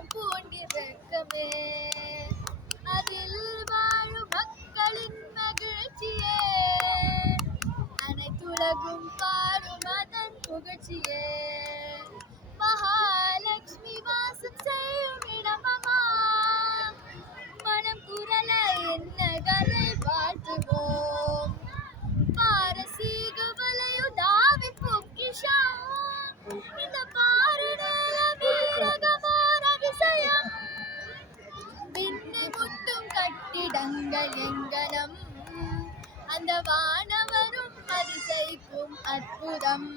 என்றும் பூண்டிருக்கமே. அதில் வாழும் மக்களின் மகிழ்ச்சியே, அனைத்துலகும் பாடும் அதன் புகழ்ச்சியே. மகாலட்சுமி வாசம் செய்யும் இடமம்மா, மனம் குரல நகரை வாழ்த்துவோம். பாரசீக வலையுதாவின் பொக்கிஷம், இந்த பாரிடல வீரகமான அதிசயம். விண்ணை முட்டும் கட்டிடங்கள் எங்கனம், அந்த வானவரும் அதிசயிக்கும் அற்புதம்.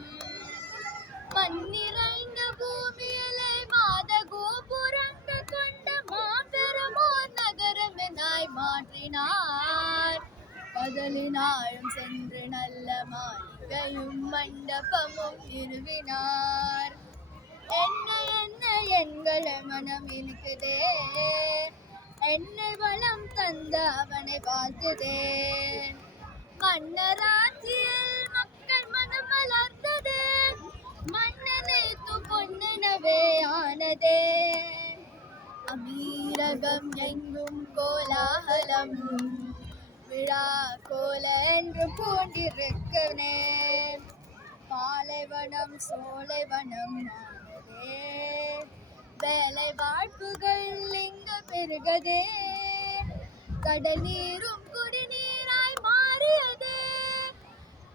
மண்ணிறைந்த பூமியிலே மாத கோபுரங்கள் கொண்ட மாபெருமோர் நகரமெனாய் மாற்றினார். பகலினாயும் சென்று நல்ல மாளிகையும் மண்டபமும் நிறுவினார். என்ன என்ன எங்கள் மனம் இருக்குதே, என்னை வளம் தந்த அவனை வாழ்த்துதே. மன்னராட்சியில் மக்கள் மனம் மலர்ந்ததே, மன்னனை பொன்னெனவே ஆனதே. அமீரகம் எங்கும் கோலாகலம், விழா கோல என்று பூண்டிருக்கனே. பாலைவனம் சோலைவனம் ஆனதே, வேலை வாய்ப்புகள் இங்கு பெருகதே. கடல் நீரும் குடிநீராய் மாறியதே,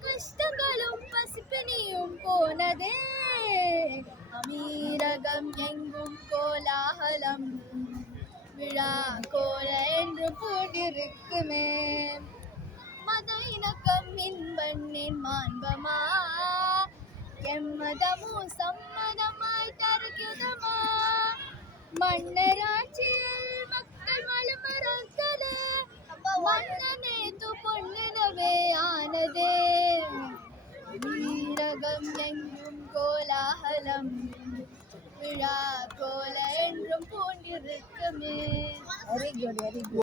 கஷ்டங்களும் பசிப்பினியும் போனதே. அமீரகம் எங்கும் கோலாகலம், விழா கோல என்று பூண்டிருக்குமே. மத இணக்கம் இன்பண்ணின் மாண்பமா, எம்மதமும் சம்மதமாய் தருகிதமா. மன்னராட்சியில் மக்கள் மலம் மறந்ததே, மன்னனே பொன்னெனவே ஆனதே. வீரகம் எங்கும் கோலாகலம், விழா கோல என்றும் பூண்டிருக்குமே. Very good, very good.